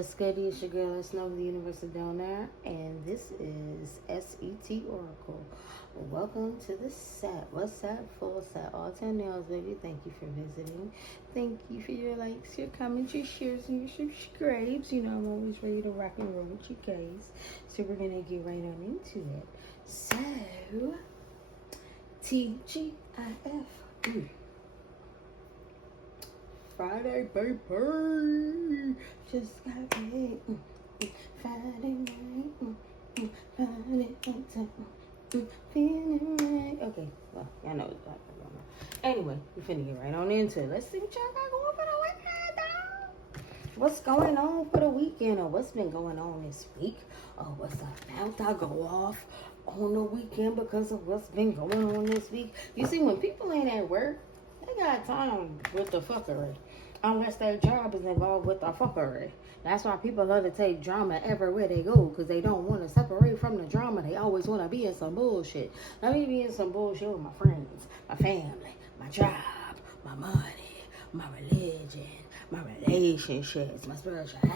What's good? It's your girl, Snow, the Universal Donor, and this is S.E.T. Oracle. Welcome to the set. What's up? Full set. All 10 nails, baby. Thank you for visiting. Thank you for your likes, your comments, your shares, and your subscribes. You know, I'm always ready to rock and roll with you guys. So we're going to get right on into it. So, TGIF. Friday, baby. Just got paid. Friday night. Friday night. Feeling right. Okay, well, y'all know what I'm talking about. Anyway, we finna get right on into it. Let's see what y'all got going for the weekend, though. What's going on for the weekend, or what's been going on this week, or what's about to go off on the weekend because of what's been going on this week. You see, when people ain't at work, they got time with the fuckery. Unless their job is involved with the fuckery. That's why people love to take drama everywhere they go, because they don't want to separate from the drama. They always want to be in some bullshit. Let me be in some bullshit with my friends, my family, my job, my money, my religion, my relationships, my spirituality,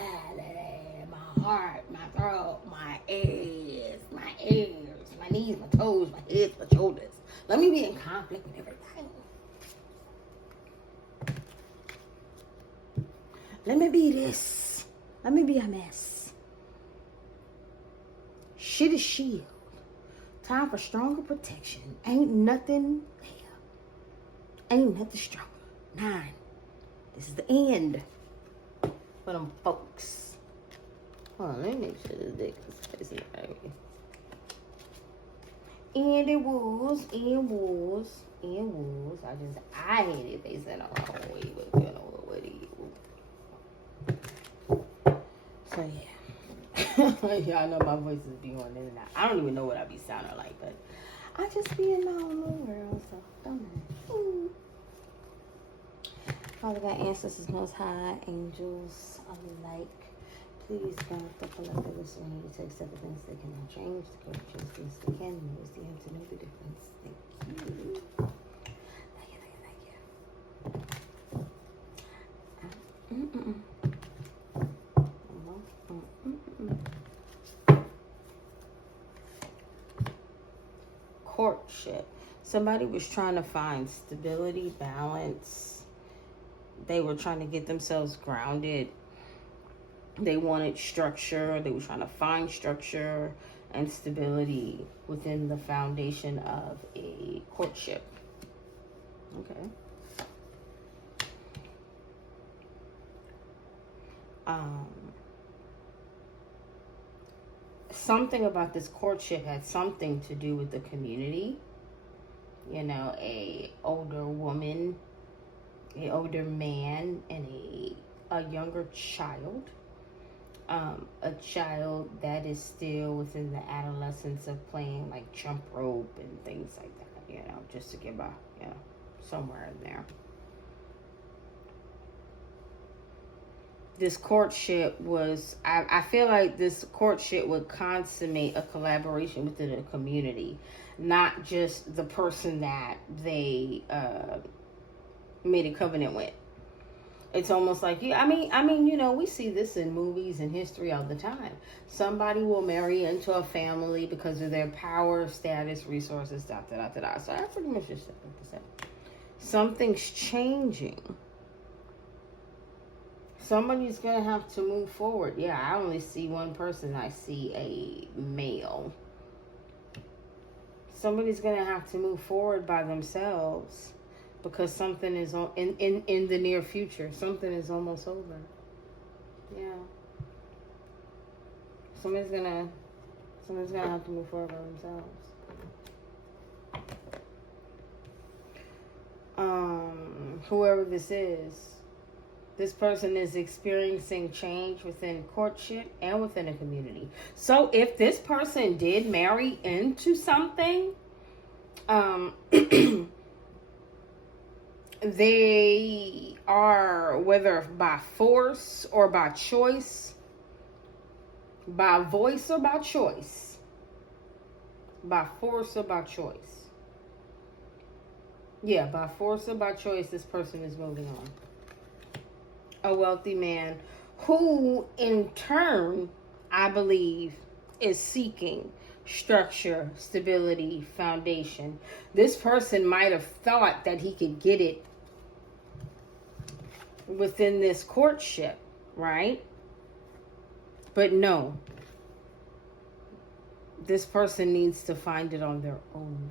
my heart, my throat, my ears, my knees, my toes, my head, my shoulders. Let me be in conflict with everything. Let me be this. Let me be a mess. Shit is shield. Time for stronger protection. Ain't nothing there. Ain't nothing stronger. 9. This is the end for them folks. Hold on, let me make sure this dick is facing right. And it was. I hate it facing the wrong way, but you know what it is. So yeah, y'all know my voice is be on in and out. I don't even know what I be sounding like, but I just be in my own little world, so don't mind. Father God, ancestors, most high, angels alike, please God, the collective listening, you to accept the things they cannot change, the corrections things they can, and use the end to know the difference. Thank you. Thank you. Courtship. Somebody was trying to find stability, balance. They were trying to get themselves grounded. They wanted structure. They were trying to find structure and stability within the foundation of a courtship. Okay. Something about this courtship had something to do with the community. You know, a older woman, a older man, and a younger child. A child that is still within the adolescence of playing like jump rope and things like that, you know, just to get by, you know, somewhere in there. This courtship was, I feel like this courtship would consummate a collaboration within a community, not just the person that they made a covenant with. It's almost like, I mean, you know, we see this in movies and history all the time. Somebody will marry into a family because of their power, status, resources, So I pretty much just said what to say. Something's changing. Somebody's going to have to move forward. Yeah, I only see one person. I see a male. Somebody's going to have to move forward by themselves because something is on in the near future. Something is almost over. Yeah. Somebody's going to have to move forward by themselves. Whoever this is. This person is experiencing change within courtship and within a community. So if this person did marry into something, they are, whether by force or by choice, by voice or by choice, by force or by choice. Yeah, by force or by choice, this person is moving on. A wealthy man who in turn, I believe, is seeking structure, stability, foundation. This person might have thought that he could get it within this courtship, right? But no. This person needs to find it on their own.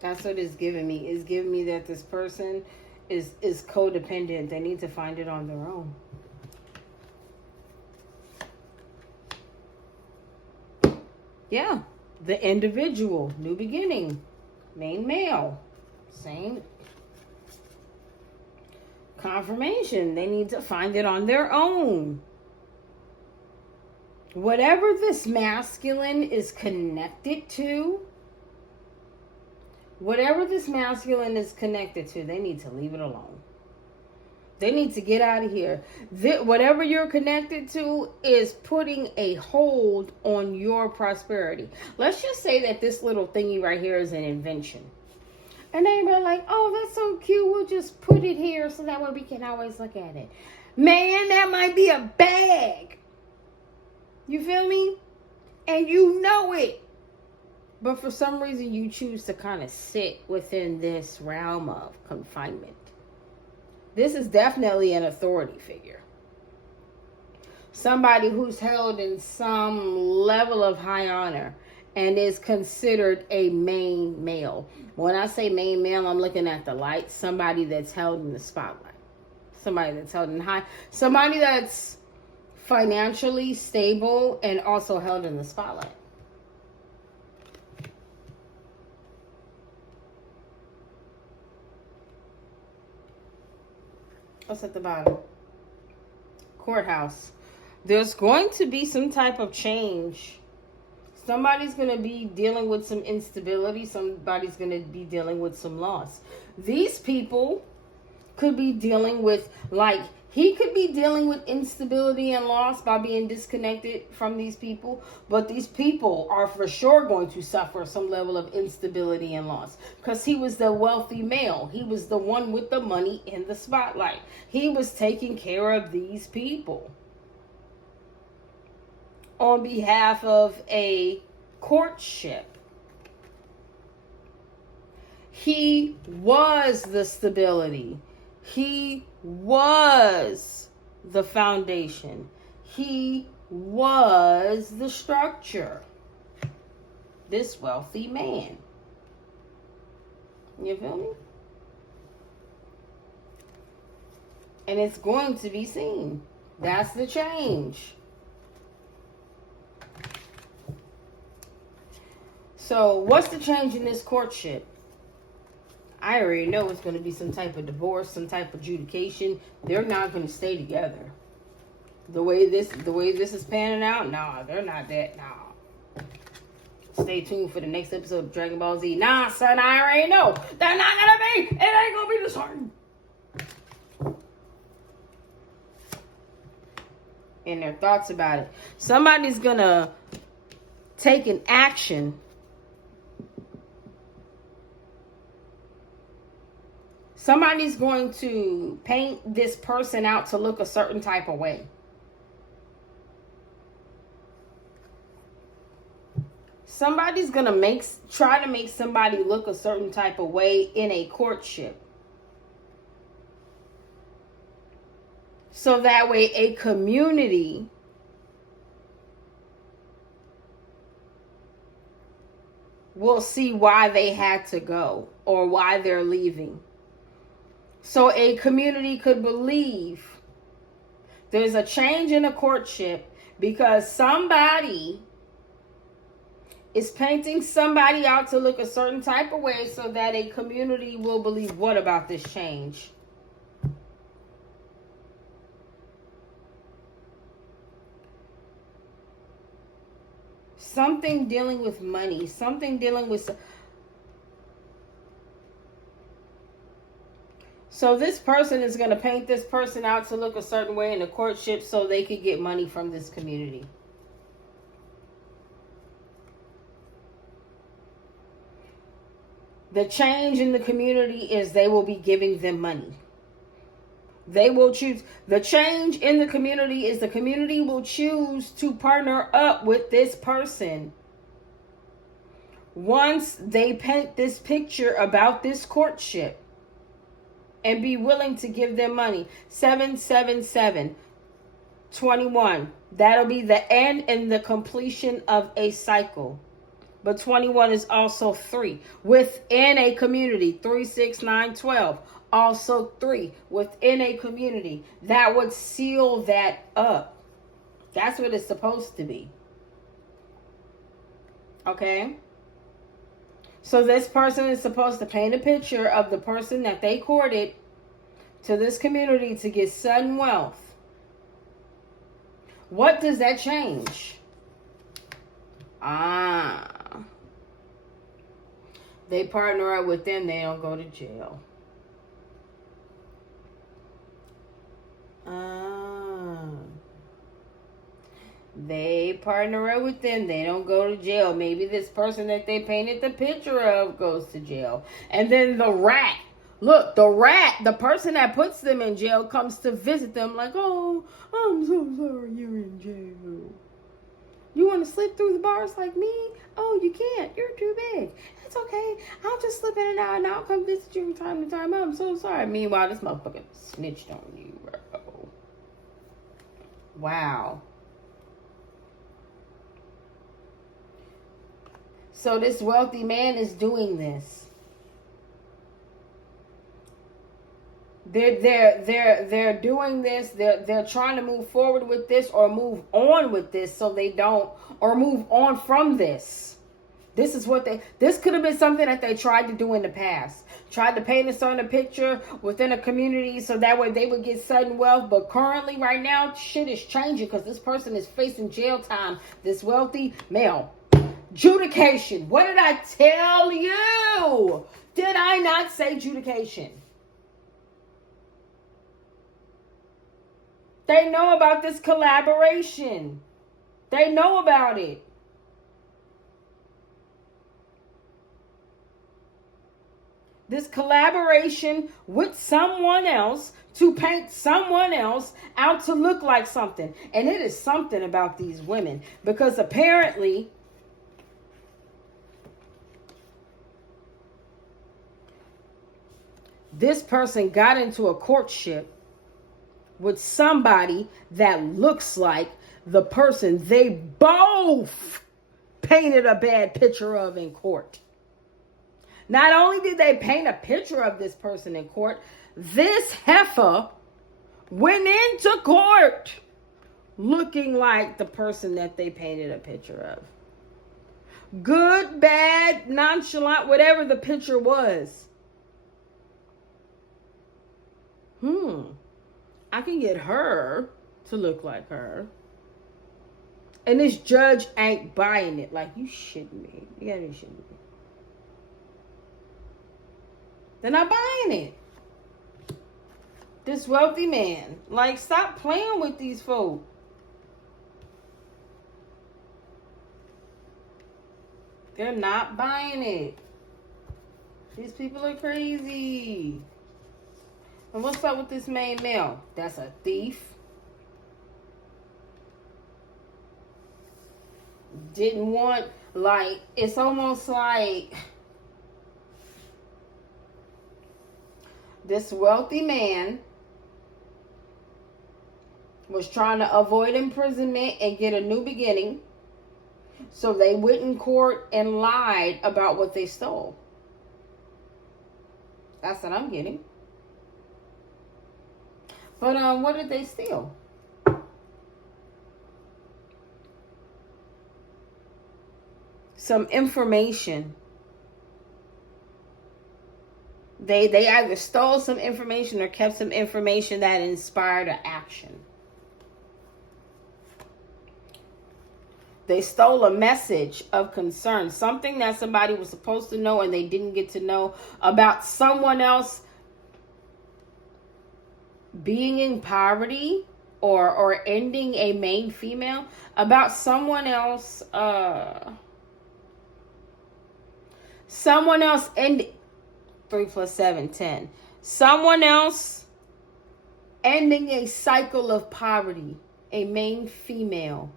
That's what it's giving me. It's giving me that this person is codependent. They need to find it on their own. Yeah. The individual. New beginning. Main male. Same. Confirmation. They need to find it on their own. Whatever this masculine is connected to, they need to leave it alone. They need to get out of here. Whatever you're connected to is putting a hold on your prosperity. Let's just say that this little thingy right here is an invention. And they're like, oh, that's so cute. We'll just put it here so that way we can always look at it. Man, that might be a bag. You feel me? And you know it. But for some reason, you choose to kind of sit within this realm of confinement. This is definitely an authority figure. Somebody who's held in some level of high honor and is considered a main male. When I say main male, I'm looking at the light. Somebody that's held in the spotlight. Somebody that's held in high. Somebody that's financially stable and also held in the spotlight. What's at the bottom? Courthouse. There's going to be some type of change. Somebody's going to be dealing with some instability. Somebody's going to be dealing with some loss. These people could be dealing with, he could be dealing with instability and loss by being disconnected from these people. But these people are for sure going to suffer some level of instability and loss. Because he was the wealthy male. He was the one with the money in the spotlight. He was taking care of these people on behalf of a courtship. He was the stability. He was the foundation. He was the structure. This wealthy man. You feel me? And it's going to be seen. That's the change. So, what's the change in this courtship? I already know it's going to be some type of divorce, some type of adjudication. They're not going to stay together. The way this is panning out, nah, they're not that. Nah. Stay tuned for the next episode of Dragon Ball Z. Nah, son, I already know. They're not going to be. It ain't going to be the same. And their thoughts about it. Somebody's going to take an action. Somebody's going to paint this person out to look a certain type of way. Somebody's going to try to make somebody look a certain type of way in a courtship. So that way a community will see why they had to go or why they're leaving. So a community could believe there's a change in a courtship because somebody is painting somebody out to look a certain type of way so that a community will believe, what about this change? Something dealing with money, something dealing with... So this person is going to paint this person out to look a certain way in the courtship so they could get money from this community. The change in the community is they will be giving them money. They will choose. The change in the community is the community will choose to partner up with this person once they paint this picture about this courtship and be willing to give them money. 777 21. That'll be the end and the completion of a cycle. But 21 is also 3 within a community. 3, 6, 9, 12. Also 3 within a community. That would seal that up. That's what it's supposed to be. Okay? So this person is supposed to paint a picture of the person that they courted to this community to get sudden wealth. What does that change? They partner up with them, they don't go to jail. They partner up with them, they don't go to jail. Maybe this person that they painted the picture of goes to jail. And then the rat. Look, the person that puts them in jail comes to visit them like, oh, I'm so sorry you're in jail. You want to slip through the bars like me? Oh, you can't. You're too big. That's okay. I'll just slip in and out and I'll come visit you from time to time. I'm so sorry. Meanwhile, this motherfucker snitched on you, bro. Wow. So this wealthy man is doing this. They're doing this. They're trying to move forward with this or move on with this so they don't, or move on from this. This is what this could have been something that they tried to do in the past. Tried to paint a certain picture within a community so that way they would get sudden wealth. But currently right now, shit is changing because this person is facing jail time. This wealthy male. Judication. What did I tell you? Did I not say judication? They know about this collaboration. They know about it. This collaboration with someone else to paint someone else out to look like something. And it is something about these women because apparently this person got into a courtship with somebody that looks like the person they both painted a bad picture of in court. Not only did they paint a picture of this person in court, this heifer went into court looking like the person that they painted a picture of. Good, bad, nonchalant, whatever the picture was. I can get her to look like her. And this judge ain't buying it. Like, you shitting me. You gotta be shitting me. They're not buying it. This wealthy man. Like, stop playing with these folk. They're not buying it. These people are crazy. And what's up with this main male? That's a thief. Didn't want, like, it's almost like this wealthy man was trying to avoid imprisonment and get a new beginning. So they went in court and lied about what they stole. That's what I'm getting. But what did they steal? Some information. They either stole some information or kept some information that inspired an action. They stole a message of concern, something that somebody was supposed to know and they didn't get to know about someone else being in poverty or ending a main female, about someone else ending 3 + 7 10. Someone else ending a cycle of poverty, a main female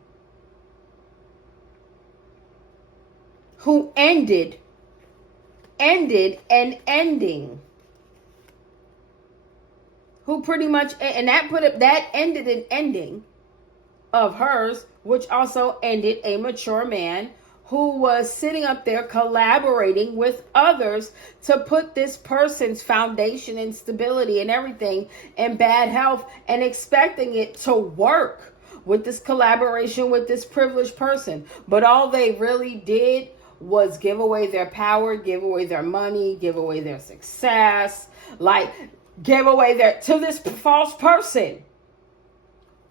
who ended an ending, who pretty much, and that ended an ending of hers, which also ended a mature man who was sitting up there collaborating with others to put this person's foundation and stability and everything in bad health, and expecting it to work with this collaboration with this privileged person. But all they really did was give away their power, give away their money, give away their success, like give away to this false person.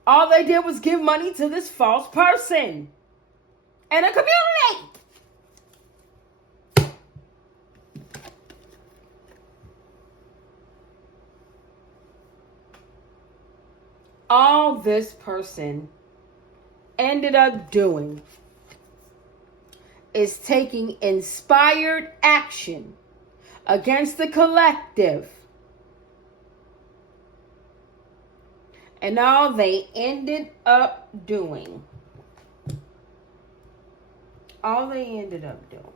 All they did was give money to this false person and a community. All this person ended up doing is taking inspired action against the collective. And all they ended up doing, all they ended up doing,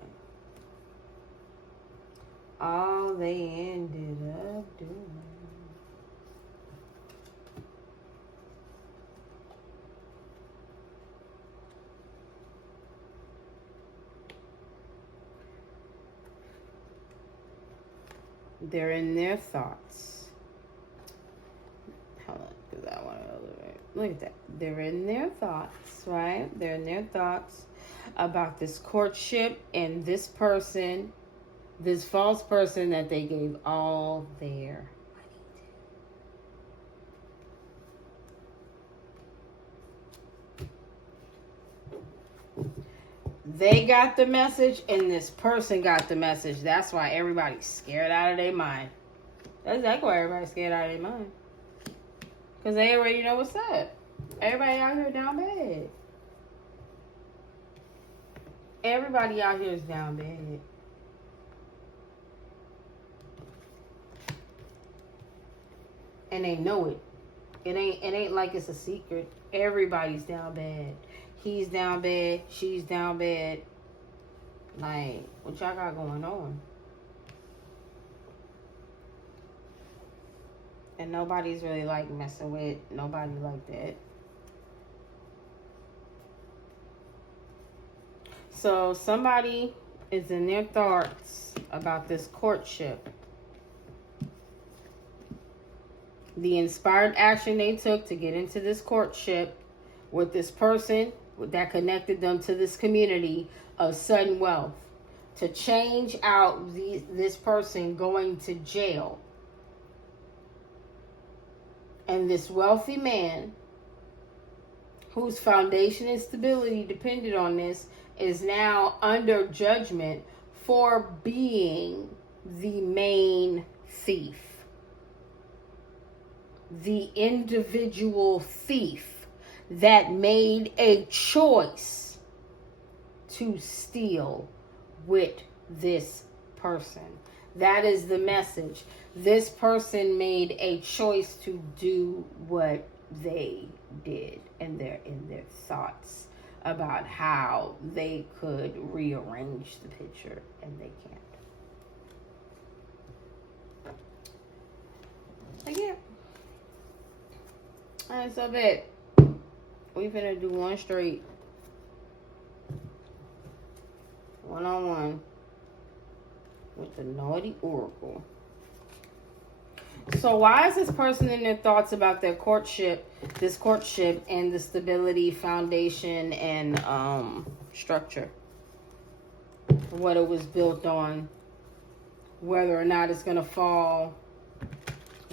they're in their thoughts. Hold on, because I want to look at that. They're in their thoughts, right? They're in their thoughts about this courtship and this person, this false person that they gave all their money to. They got the message and this person got the message. That's why everybody's scared out of their mind. That's exactly why everybody's scared out of their mind. Because they already know what's up. Everybody out here down bad. Everybody out here is down bad. And they know it. It ain't like it's a secret. Everybody's down bad. He's down bad. She's down bad. Like, what y'all got going on? And nobody's really like messing with nobody like that. So somebody is in their thoughts about this courtship. The inspired action they took to get into this courtship with this person that connected them to this community of sudden wealth. To change out this person going to jail. And this wealthy man, whose foundation and stability depended on this, is now under judgment for being the main thief. The individual thief that made a choice to steal with this person. That is the message. This person made a choice to do what they did, and they're in their thoughts about how they could rearrange the picture, and they can't. Again. Alright, so bet we finna do one straight. One-on-one with the naughty oracle. So why is this person in their thoughts about their courtship, this courtship, and the stability, foundation, and structure? What it was built on, whether or not it's going to fall,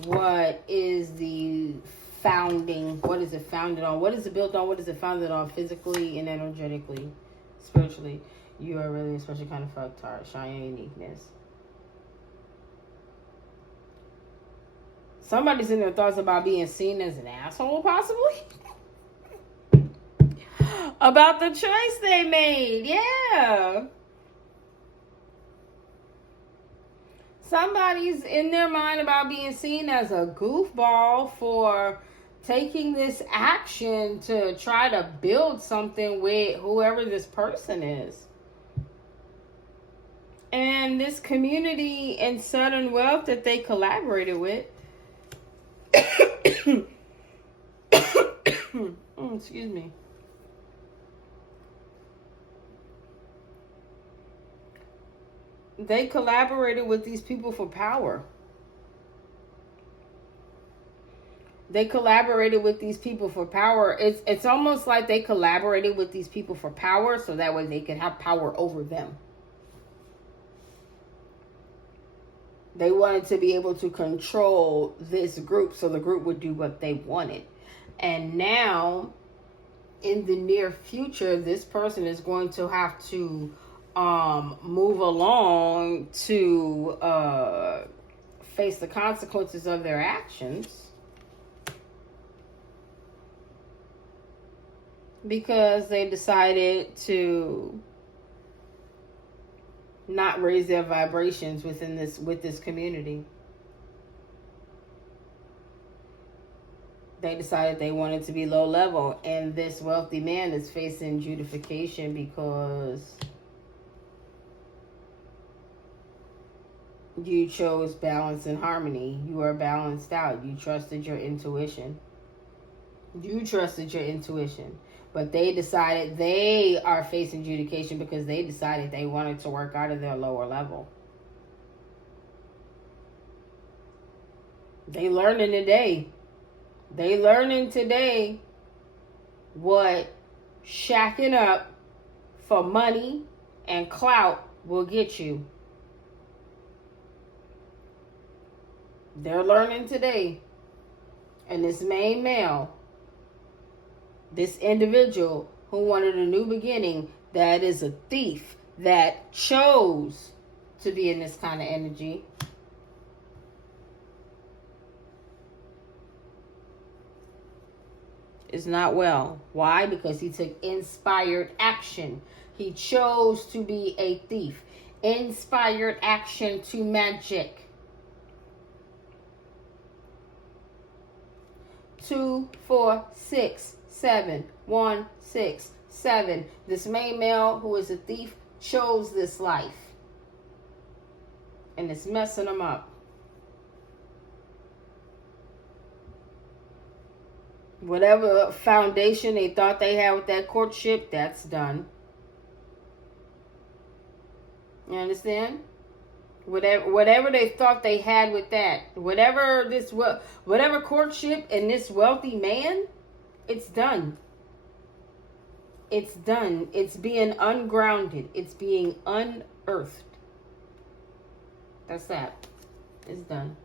what is the founding, what is it founded on, what is it built on, what is it founded on, physically and energetically, spiritually. You are really a special kind of fucktard. Shine your uniqueness. Somebody's in their thoughts about being seen as an asshole, possibly. About the choice they made. Yeah. somebody's in their mind about being seen as a goofball for taking this action to try to build something with whoever this person is. And this community in Southern Wealth that they collaborated with, excuse me, they collaborated with these people for power. They collaborated with these people for power. It's almost like they collaborated with these people for power so that way they could have power over them. They wanted to be able to control this group so the group would do what they wanted. And now, in the near future, this person is going to have to move along to face the consequences of their actions, because they decided to not raise their vibrations with this community. They decided they wanted to be low level, and this wealthy man is facing judification because you chose balance and harmony. You are balanced out. You trusted your intuition. But they decided they are facing adjudication because they decided they wanted to work out of their lower level. They learning today what shacking up for money and clout will get you. They're learning today. And this main male, this individual who wanted a new beginning, that is a thief, that chose to be in this kind of energy, is not well. Why? Because he took inspired action. He chose to be a thief. Inspired action to magic. 2, 4, 6, 7, 1, 6, 7. This main male who is a thief chose this life. And it's messing them up. Whatever foundation they thought they had with that courtship, that's done. You understand? Whatever they thought they had with that, whatever courtship and this wealthy man, it's done. It's done. It's being ungrounded. It's being unearthed. That's that. It's done.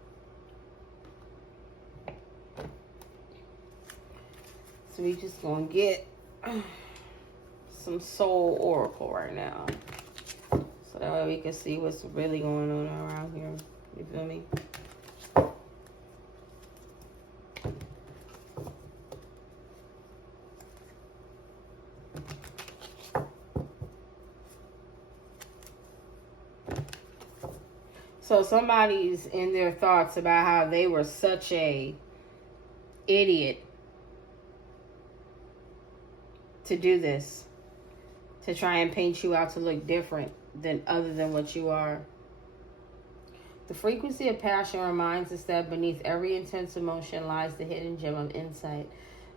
So we just gonna get some soul oracle right now. So that way we can see what's really going on around here. You feel me? So somebody's in their thoughts about how they were such a idiot to do this, to try and paint you out to look different than other than what you are. The frequency of passion reminds us that beneath every intense emotion lies the hidden gem of insight,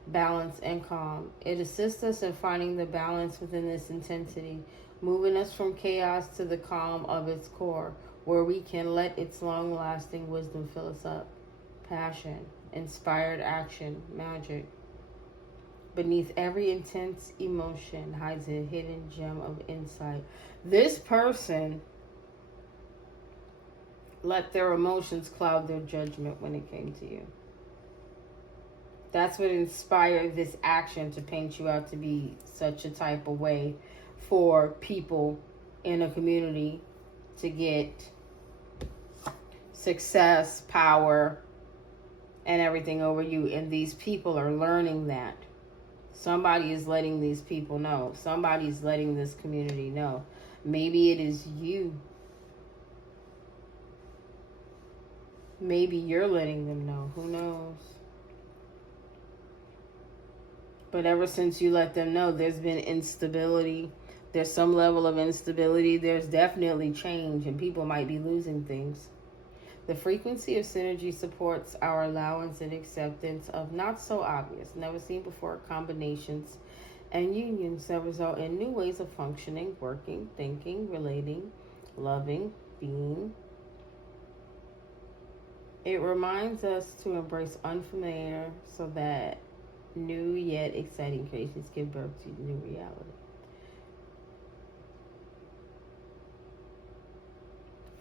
balance, and calm. It assists us in finding the balance within this intensity, moving us from chaos to the calm of its core, where we can let its long-lasting wisdom fill us up. Passion, inspired action, magic. Beneath every intense emotion hides a hidden gem of insight. This person let their emotions cloud their judgment when it came to you. That's what inspired this action to paint you out to be such a type of way for people in a community to get success, power, and everything over you. And these people are learning that. Somebody is letting these people know. Somebody's letting this community know. Maybe it is you. Maybe you're letting them know. Who knows? But ever since you let them know, there's been instability. There's some level of instability. There's definitely change, and people might be losing things. The frequency of synergy supports our allowance and acceptance of not so obvious, never seen before combinations and unions that result in new ways of functioning, working, thinking, relating, loving, being. It reminds us to embrace unfamiliar so that new yet exciting creations give birth to new reality.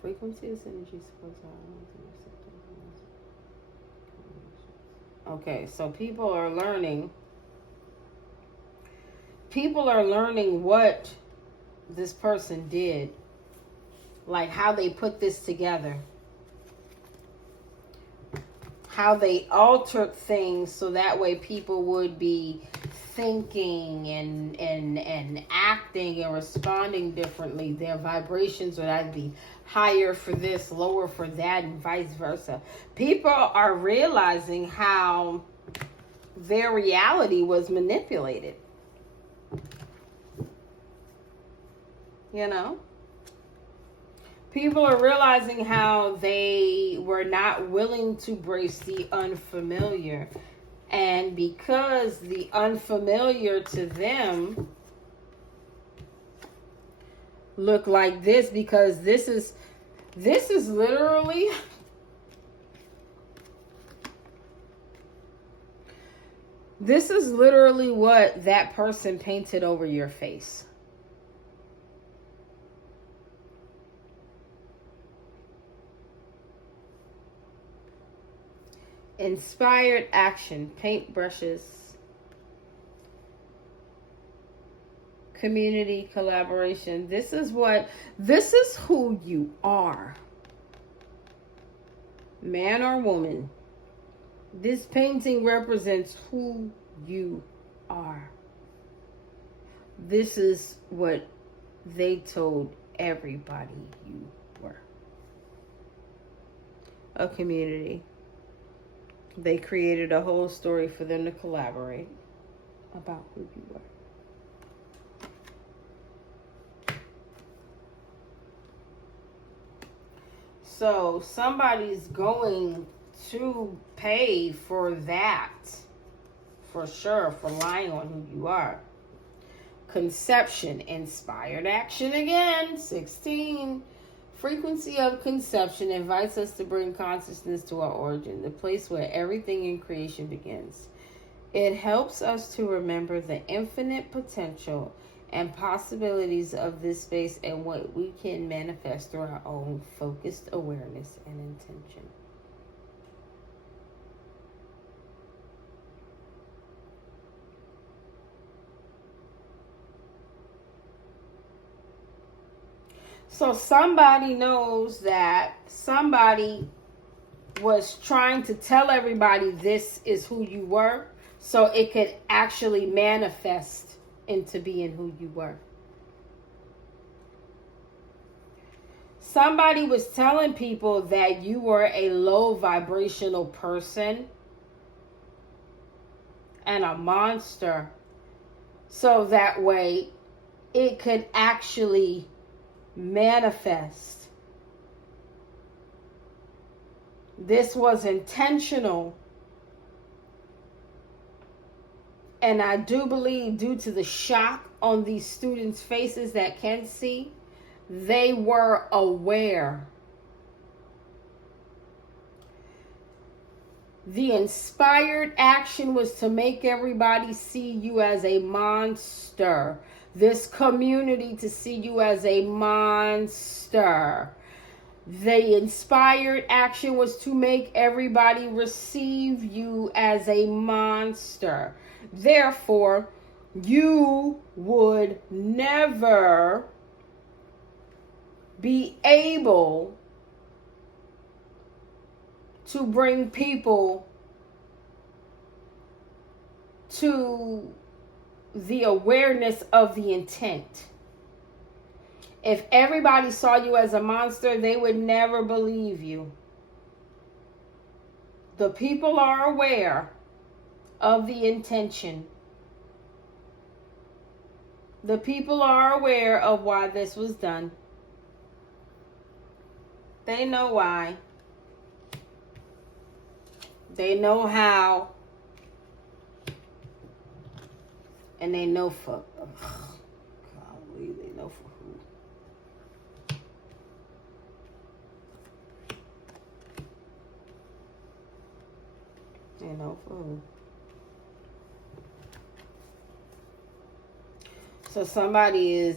Frequency of synergy supports our allowance and acceptance. Okay, so people are learning what this person did, like how they put this together, how they altered things so that way people would be thinking and acting and responding differently. Their vibrations would either be higher for this, lower for that, and vice versa. People are realizing how their reality was manipulated. You know? People are realizing how they were not willing to embrace the unfamiliar. And because the unfamiliar to them look like this, because this is literally what that person painted over your face. Inspired action, paintbrushes, community collaboration. This is who you are. Man or woman. This painting represents who you are. This is what they told everybody you were. A community. They created a whole story for them to collaborate about who you were. So somebody's going to pay for that, for sure, for lying on who you are. Conception, inspired action again, 16. Frequency of conception invites us to bring consciousness to our origin, the place where everything in creation begins. It helps us to remember the infinite potential and possibilities of this space and what we can manifest through our own focused awareness and intention. So somebody knows that somebody was trying to tell everybody this is who you were, so it could actually manifest into being who you were. Somebody was telling people that you were a low vibrational person and a monster, so that way it could actually manifest. This was intentional. And I do believe, due to the shock on these students' faces that can see, they were aware. The inspired action was to make everybody see you as a monster. This community to see you as a monster. The inspired action was to make everybody receive you as a monster. Therefore, you would never be able to bring people to the awareness of the intent. If everybody saw you as a monster, they would never believe you. The people are aware of the intention. The people are aware of why this was done. They know why. They know how. And they know for... golly, they know for who. They know for who. So somebody's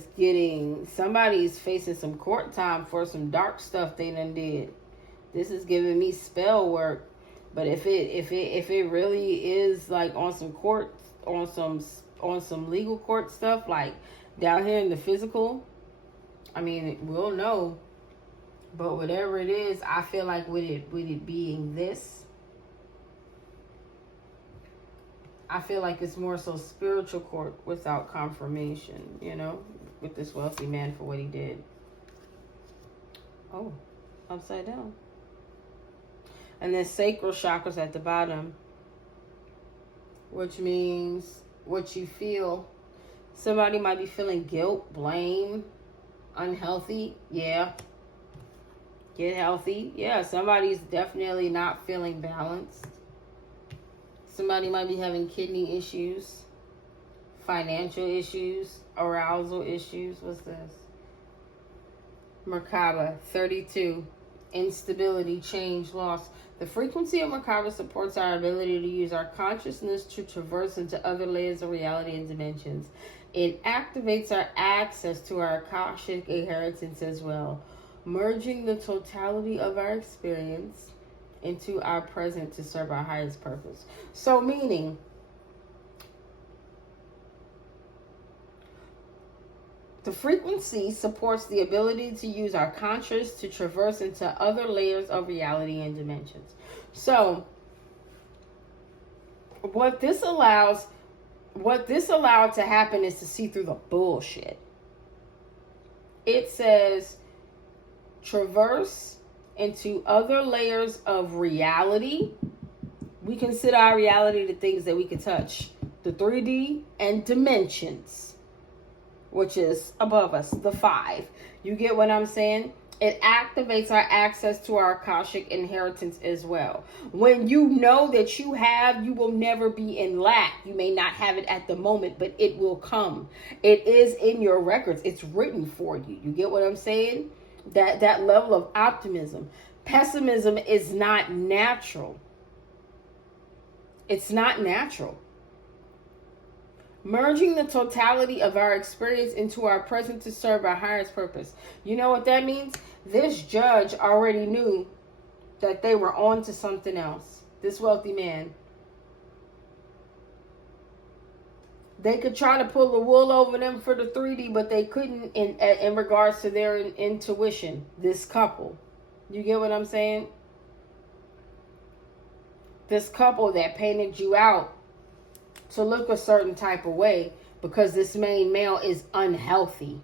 facing some court time for some dark stuff they done did. This is giving me spell work. But if it really is like on some court, on some legal court stuff, like down here in the physical, I mean, we'll know. But whatever it is, I feel like with it being this, I feel like it's more so spiritual court without confirmation, you know, with this wealthy man for what he did. Oh, upside down. And then sacral chakras at the bottom, which means what you feel. Somebody might be feeling guilt, blame, unhealthy. Yeah. Get healthy. Yeah, somebody's definitely not feeling balanced. Somebody might be having kidney issues, financial issues, arousal issues. What's this? Merkaba, 32. Instability, change, loss. The frequency of Merkaba supports our ability to use our consciousness to traverse into other layers of reality and dimensions. It activates our access to our Akashic inheritance as well, merging the totality of our experience into our present to serve our highest purpose. So meaning, the frequency supports the ability to use our conscious to traverse into other layers of reality and dimensions. So what this allowed to happen is to see through the bullshit. It says traverse into other layers of reality. We consider our reality the things that we can touch, the 3D and dimensions, which is above us, the 5. You get what I'm saying? It activates our access to our Akashic inheritance as well. When you know that you will never be in lack. You may not have it at the moment, but it will come. It is in your records. It's written for you. You get what I'm saying? That level of optimism. Pessimism is not natural. It's not natural. Merging the totality of our experience into our present to serve our highest purpose. You know what that means? This judge already knew that they were on to something else. This wealthy man. They could try to pull the wool over them for the 3D, but they couldn't in regards to their intuition. This couple. You get what I'm saying? This couple that painted you out to look a certain type of way because this main male is unhealthy.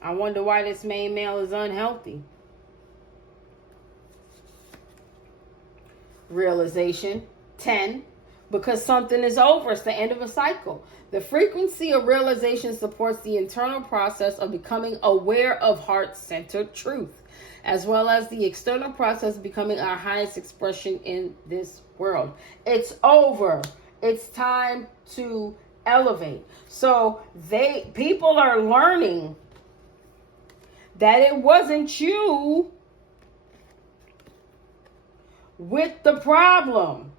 I wonder why this main male is unhealthy. Realization, 10. Because something is over. It's the end of a cycle. The frequency of realization supports the internal process of becoming aware of heart-centered truth, as well as the external process of becoming our highest expression in this world. It's over. It's time to elevate. So people are learning that it wasn't you with the problem.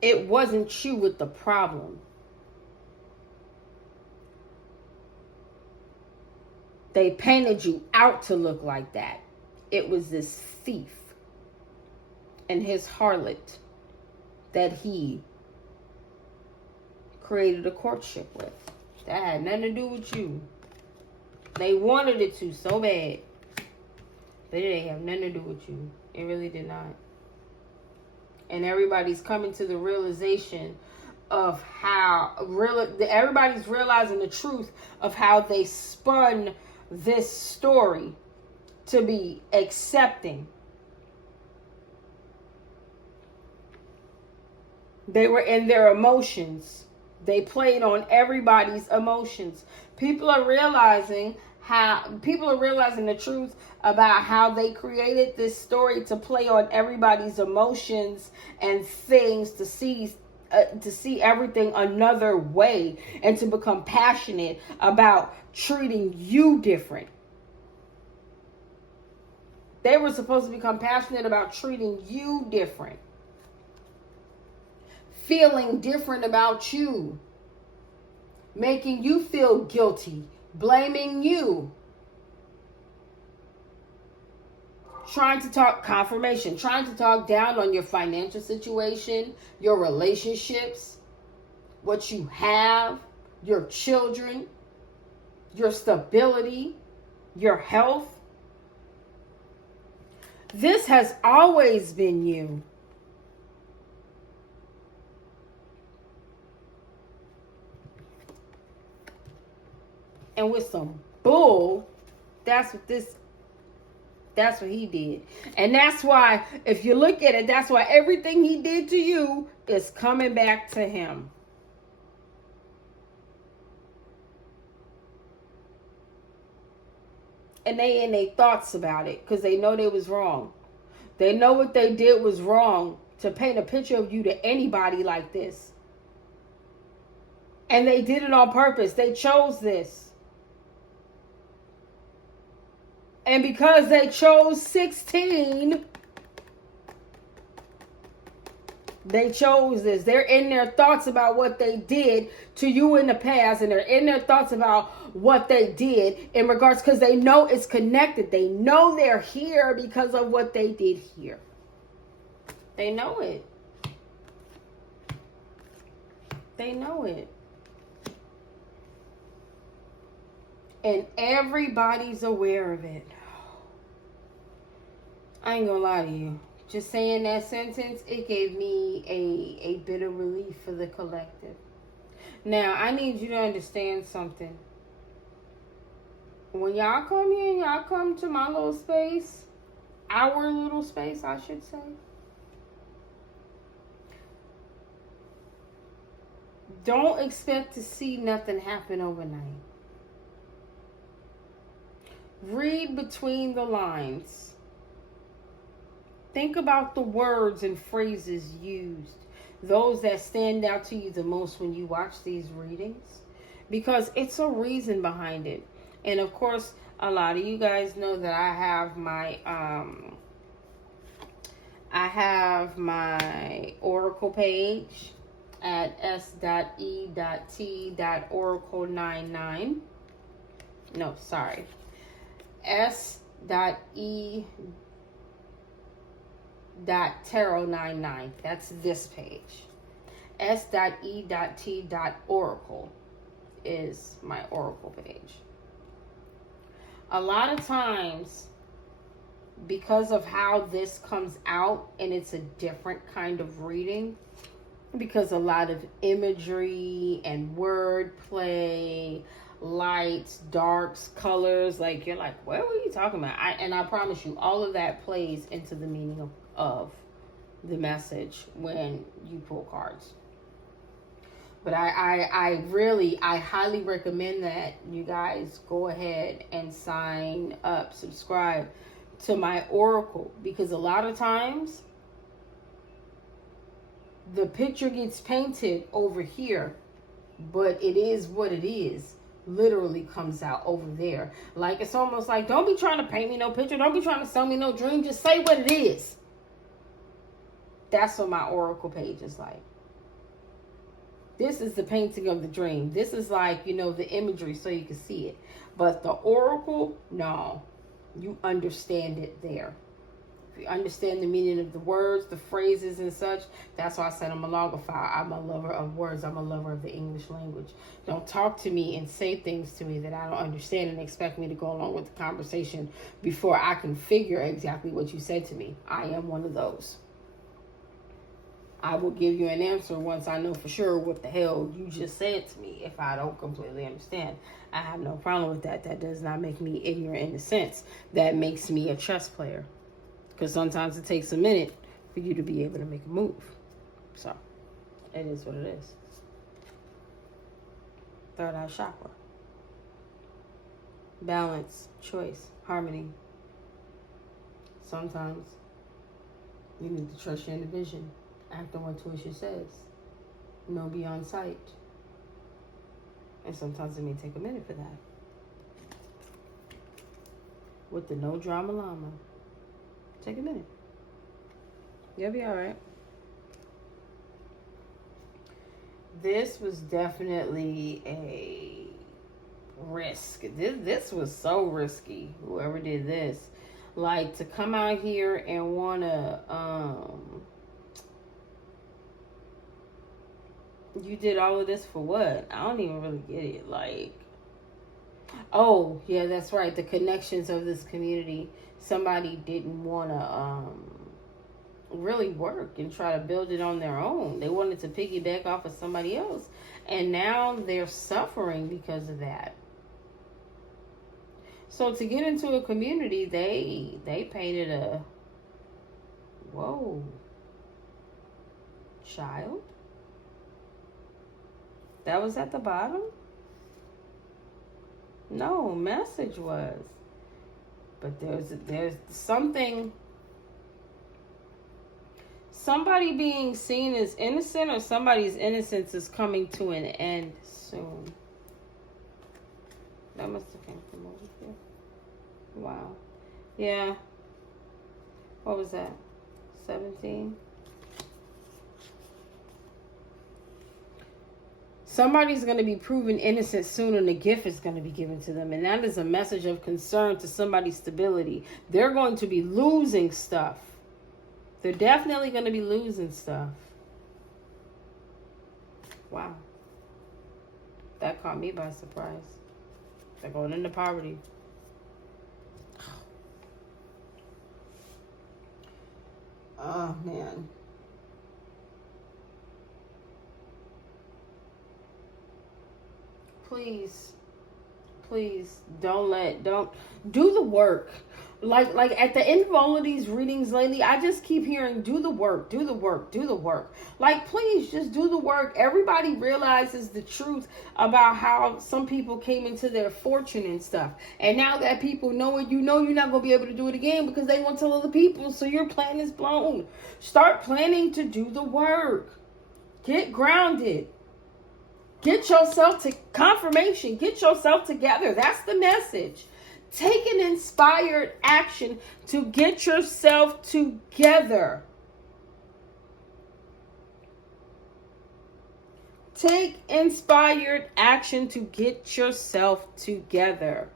It wasn't you with the problem. They painted you out to look like that. It was this thief and his harlot that he created a courtship with. That had nothing to do with you. They wanted it to so bad. But it didn't have nothing to do with you. It really did not. And everybody's coming to the realization of how everybody's realizing the truth of how they spun this story to be accepting. They were in their emotions. They played on everybody's emotions. People are realizing the truth about how they created this story to play on everybody's emotions and things, to see everything another way, and to become passionate about treating you different. They were supposed to become passionate about treating you different, feeling different about you, making you feel guilty, blaming you, trying to talk confirmation, trying to talk down on your financial situation, your relationships, what you have, your children, your stability, your health. This has always been you. And with some bull, that's what he did. And that's why, if you look at it, that's why everything he did to you is coming back to him. And they in their thoughts about it, because they know they was wrong. They know what they did was wrong, to paint a picture of you to anybody like this. And they did it on purpose. They chose this. And because they chose 16, they chose this. They're in their thoughts about what they did to you in the past. And they're in their thoughts about what they did in regards, because they know it's connected. They know they're here because of what they did here. They know it. They know it. And everybody's aware of it. I ain't gonna lie to you. Just saying that sentence, it gave me a bit of relief for the collective. Now, I need you to understand something. When y'all come here, y'all come to my little space, our little space, I should say. Don't expect to see nothing happen overnight. Read between the lines. Think about the words and phrases used, those that stand out to you the most when you watch these readings, because it's a reason behind it. And of course, a lot of you guys know that I have my Oracle page at S.E.T.Oracle99. No, sorry. S.E.Tarot99. That's this page. S.E.T.Oracle is my Oracle page. A lot of times, because of how this comes out, and it's a different kind of reading, because a lot of imagery and wordplay, lights, darks, colors, like you're like, what were you talking about? I promise you, all of that plays into the meaning of the message when you pull cards. But I highly recommend that you guys go ahead and sign up, subscribe to my Oracle, because a lot of times the picture gets painted over here, but it is what it is. Literally comes out over there. Like, it's almost like, don't be trying to paint me no picture. Don't be trying to sell me no dream. Just say what it is. That's what my Oracle page is like. This is the painting of the dream. This is like, the imagery so you can see it. But the Oracle, no. You understand it there. If you understand the meaning of the words, the phrases and such, that's why I said I'm a logophile. I'm a lover of words. I'm a lover of the English language. Don't talk to me and say things to me that I don't understand and expect me to go along with the conversation before I can figure exactly what you said to me. I am one of those. I will give you an answer once I know for sure what the hell you just said to me. If I don't completely understand, I have no problem with that. That does not make me ignorant in the sense. That makes me a chess player. Because sometimes it takes a minute for you to be able to make a move. So, it is what it is. Third eye chakra. Balance, choice, harmony. Sometimes you need to trust your inner vision. Act on what intuition says. Know beyond sight. And sometimes it may take a minute for that. With the no drama llama. Take a minute. You'll be alright. This was definitely a risk. This was so risky. Whoever did this. Like, to come out here and want to, you did all of this for what? I don't even really get it. Like, oh, yeah, that's right. The connections of this community. Somebody didn't want to really work and try to build it on their own. They wanted to piggyback off of somebody else. And now they're suffering because of that. So to get into a community, they painted a, whoa, child? That was at the bottom? No, message was. But there's something, somebody being seen as innocent, or somebody's innocence is coming to an end soon. That must have came from over here. Wow. Yeah. What was that? 17? Somebody's going to be proven innocent soon, and a gift is going to be given to them. And that is a message of concern to somebody's stability. They're going to be losing stuff. They're definitely going to be losing stuff. Wow. That caught me by surprise. They're going into poverty. Oh, man. Please don't do the work. Like at the end of all of these readings lately, I just keep hearing do the work. Like, please just do the work. Everybody realizes the truth about how some people came into their fortune and stuff. And now that people know it, you know you're not going to be able to do it again because they won't tell other people. So your plan is blown. Start planning to do the work. Get grounded. Get yourself to confirmation. Get yourself together. That's the message. Take an inspired action to get yourself together. Take inspired action to get yourself together.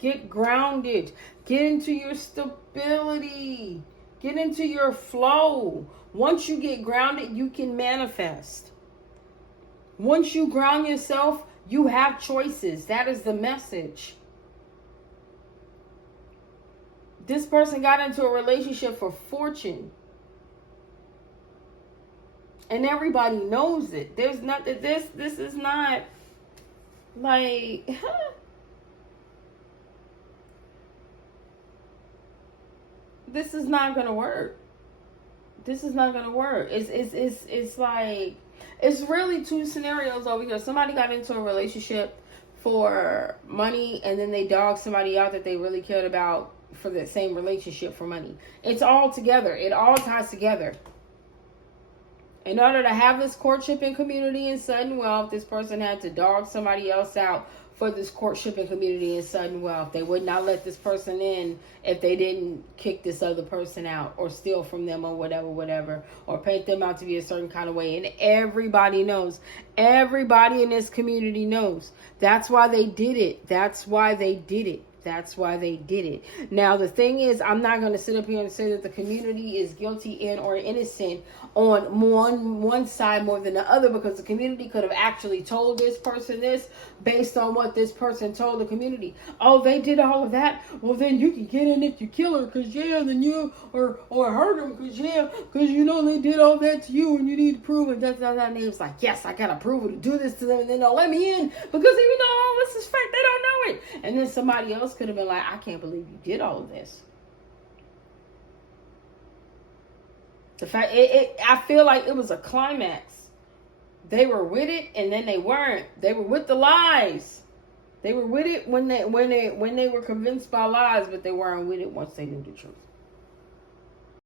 Get grounded. Get into your stability. Get into your flow. Once you get grounded, you can manifest. Once you ground yourself, you have choices. That is the message. This person got into a relationship for fortune. And everybody knows it. There's nothing, this is not like, this is not going to work. This is not going to work. It's like, it's really two scenarios over here. Somebody got into a relationship for money, and then they dogged somebody out that they really cared about for that same relationship for money. It's all together. It all ties together. In order to have this courtship and community and sudden wealth, this person had to dog somebody else out for this courtship and community and sudden wealth. They would not let this person in if they didn't kick this other person out or steal from them or whatever, or paint them out to be a certain kind of way. And everybody knows. Everybody in this community knows. That's why they did it. That's why they did it. That's why they did it. Now, the thing is, I'm not going to sit up here and say that the community is guilty and or innocent on one side more than the other, because the community could have actually told this person this based on what this person told the community. Oh, they did all of that? Well, then you can get in if you kill her, because then you, or hurt them, because they did all that to you and you need to prove it. That's and he was like, yes, I got to prove it to do this to them, and then they'll let me in, because even though all this is fake, they don't know it. And then somebody else could have been like, I can't believe you did all of this. The fact, I feel like it was a climax. They were with it, and then they weren't. They were with the lies. They were with it when they were convinced by lies, but they weren't with it once they knew the truth.